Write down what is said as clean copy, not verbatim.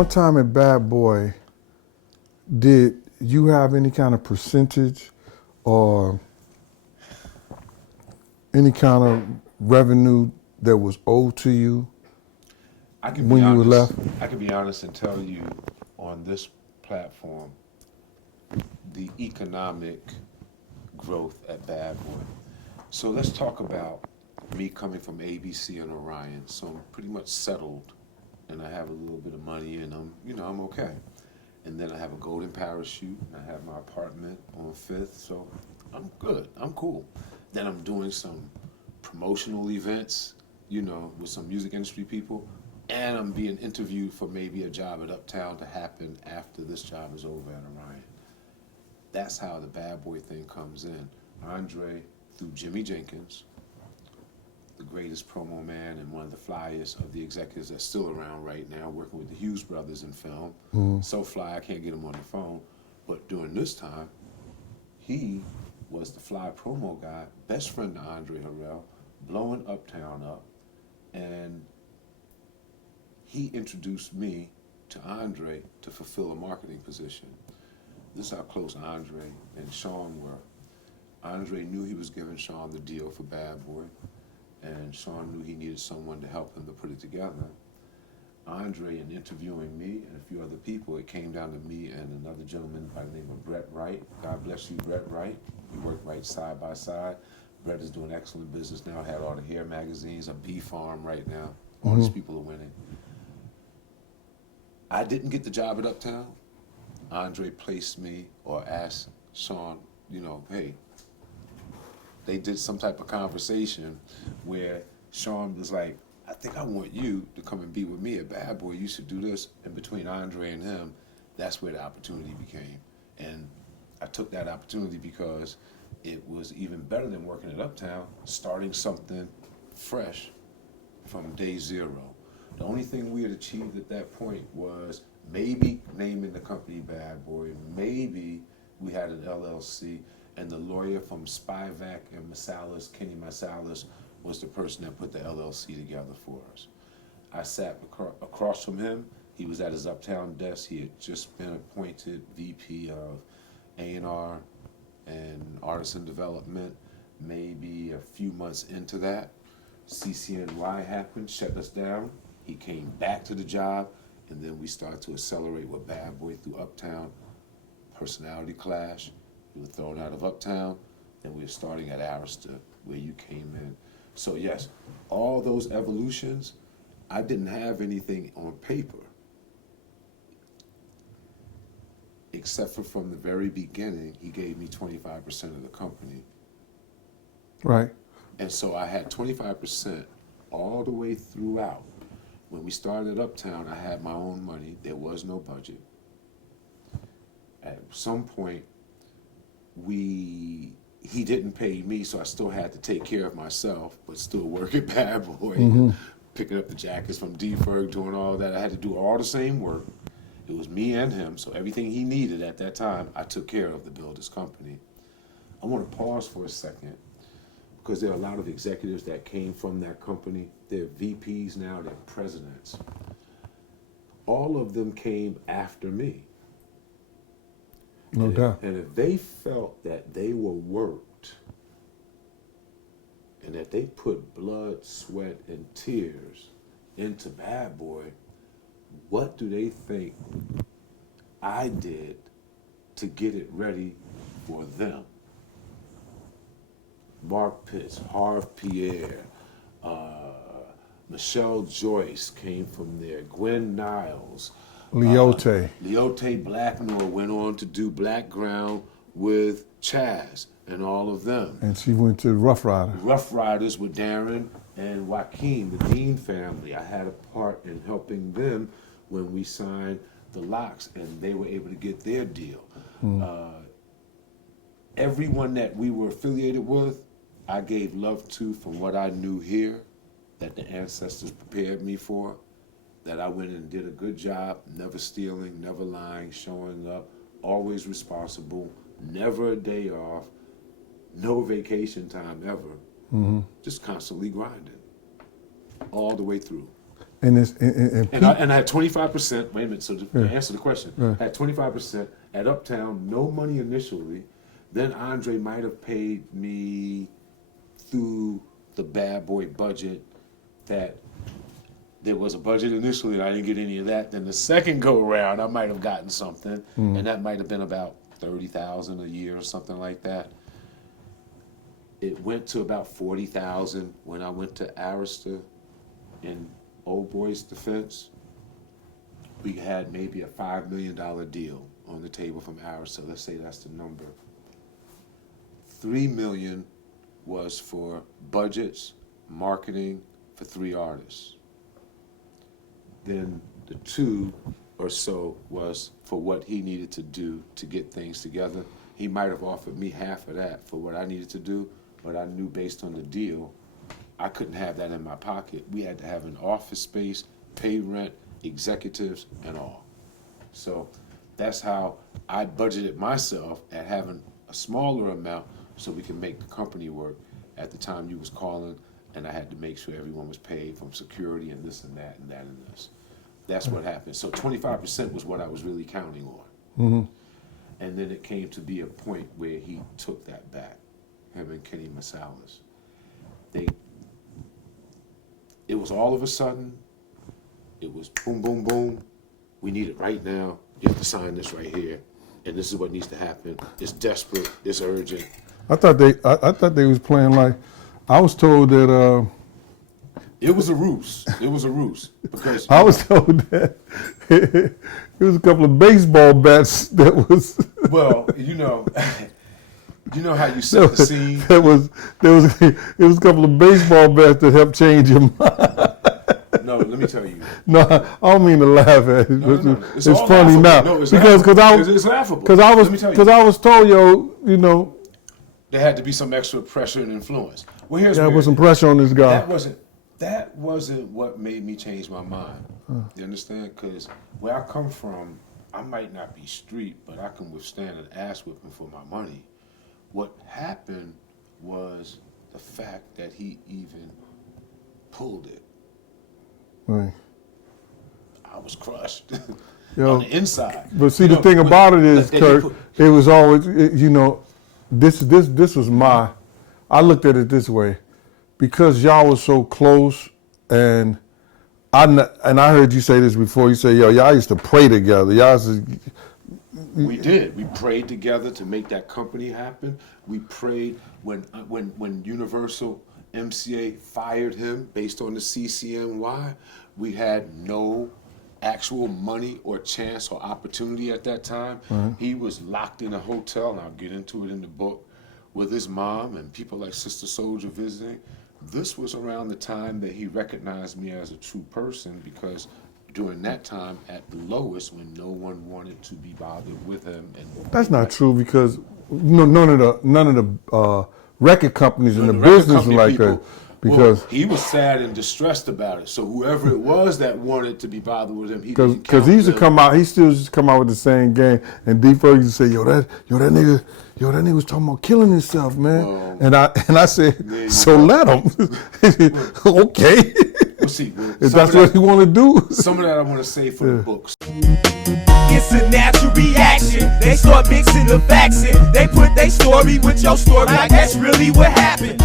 one time at Bad Boy, did you have any kind of percentage or any kind of revenue that was owed to you I can be when you were honest. left? I can be honest and tell you on this platform the economic growth at Bad Boy. So let's talk about me coming from ABC and Orion. So I'm pretty much settled, and I have a little bit of money, and I'm okay. And then I have a golden parachute, and I have my apartment on Fifth, so I'm good. I'm cool. Then I'm doing some promotional events, with some music industry people, and I'm being interviewed for maybe a job at Uptown to happen after this job is over at Orion. That's how the Bad Boy thing comes in. Andre, through Jimmy Jenkins, the greatest promo man and one of the flyest of the executives that's still around right now, working with the Hughes brothers in film. So fly, I can't get him on the phone. But during this time, he was the fly promo guy, best friend to Andre Harrell, blowing Uptown up, and he introduced me to Andre to fulfill a marketing position. This is how close Andre and Sean were. Andre knew he was giving Sean the deal for Bad Boy, and Sean knew he needed someone to help him to put it together. Andre, in interviewing me and a few other people, it came down to me and another gentleman by the name of Brett Wright. God bless you, Brett Wright. We worked right side by side. Brett is doing excellent business now, had all the hair magazines, a bee farm right now. All these people are winning. I didn't get the job at Uptown. Andre placed me or asked Sean, hey, they did some type of conversation where Sean was like, I think I want you to come and be with me at Bad Boy. You should do this. And between Andre and him, that's where the opportunity became. And I took that opportunity because it was even better than working at Uptown, starting something fresh from day zero. The only thing we had achieved at that point was maybe naming the company Bad Boy, maybe we had an LLC, and the lawyer from Spivak and Masalis, Kenny Masalis, was the person that put the LLC together for us. I sat across from him. He was at his Uptown desk. He had just been appointed VP of A&R and Artisan Development, maybe a few months into that. CCNY happened, shut us down. He came back to the job, and then we started to accelerate with Bad Boy through Uptown. Personality clash. We were thrown out of Uptown, and we were starting at Arista, where you came in. So yes, all those evolutions, I didn't have anything on paper, except for from the very beginning, he gave me 25% of the company. Right. And so I had 25% all the way throughout. When we started Uptown, I had my own money. There was no budget. At some point, he didn't pay me, so I still had to take care of myself, but still work at Bad Boy, picking up the jackets from D-Ferg, doing all that. I had to do all the same work. It was me and him, so everything he needed at that time, I took care of to build his company. I want to pause for a second, because there are a lot of executives that came from that company. They're VPs now, they're presidents. All of them came after me. No doubt. And if they felt that they were worked and that they put blood, sweat, and tears into Bad Boy, what do they think I did to get it ready for them? Mark Pitts, Harv Pierre, Michelle Joyce came from there, Gwen Niles, Leote. Leote Blackmore went on to do Blackground with Chaz and all of them. And she went to Rough Rider. Rough Riders with Darren and Joaquin, the Dean family. I had a part in helping them when we signed the Locks, and they were able to get their deal. Everyone that we were affiliated with, I gave love to from what I knew here, that the ancestors prepared me for, that I went and did a good job, never stealing, never lying, showing up, always responsible, never a day off, no vacation time ever, just constantly grinding, all the way through. And it's And I had 25%. Wait a minute. So to answer the question, I had 25% at Uptown. No money initially. Then Andre might have paid me through the Bad Boy budget. That there was a budget initially, and I didn't get any of that. Then the second go around, I might have gotten something, and that might have been about $30,000 a year or something like that. It went to about $40,000 when I went to Arista in Old Boys Defense. We had maybe a $5 million deal on the table from Arista. Let's say that's the number. $3 million was for budgets, marketing for 3 artists. Then the 2 or so was for what he needed to do to get things together. He might have offered me half of that for what I needed to do, but I knew based on the deal, I couldn't have that in my pocket. We had to have an office space, pay rent, executives, and all. So that's how I budgeted myself at having a smaller amount so we can make the company work. At the time you was calling, and I had to make sure everyone was paid from security and this and that and that and this. That's what happened. So 25% was what I was really counting on. Mm-hmm. And then it came to be a point where he took that back, him and Kenny Masalis. It was all of a sudden, it was boom, boom, boom. We need it right now. You have to sign this right here. And this is what needs to happen. It's desperate. It's urgent. I thought they was playing like, I was told that it was a ruse. It was a ruse because I was told that it was a couple of baseball bats that was. Well, you know how you set the scene. It was a couple of baseball bats that helped change him. No, let me tell you. No, I don't mean to laugh at it. No. It's funny laughable. now No, it's laughable. Because I was told, you know, there had to be some extra pressure and influence. Well, here's there was some pressure on this guy. That wasn't what made me change my mind. You understand? Because where I come from, I might not be street, but I can withstand an ass whipping for my money. What happened was the fact that he even pulled it. Right. I was crushed Yo, on the inside. But see, the thing about it is, Kirk, it was always, you know, this was I looked at it this way, because y'all was so close, and I heard you say this before. You say, yo, y'all used to pray together. We did. We prayed together to make that company happen. We prayed when Universal MCA fired him based on the CCNY. We had no actual money or chance or opportunity at that time. Mm-hmm. He was locked in a hotel, and I'll get into it in the book, with his mom and people like Sister Soldier visiting. This was around the time that he recognized me as a true person, because during that time at the lowest, when no one wanted to be bothered with him. And that's not true, because none of the record companies in the business were like that. Because he was sad and distressed about it. So whoever it was that wanted to be bothered with him, because he used to come out, he still used to come out with the same game. And D Ferg used to say, that nigga was talking about killing himself, man. Well, and I said, so let him. Okay. We'll see. If that's what he want to do. Some of that I want to say for the books. It's a natural reaction. They start mixing the facts in. They put their story with your story. Like that's really what happened.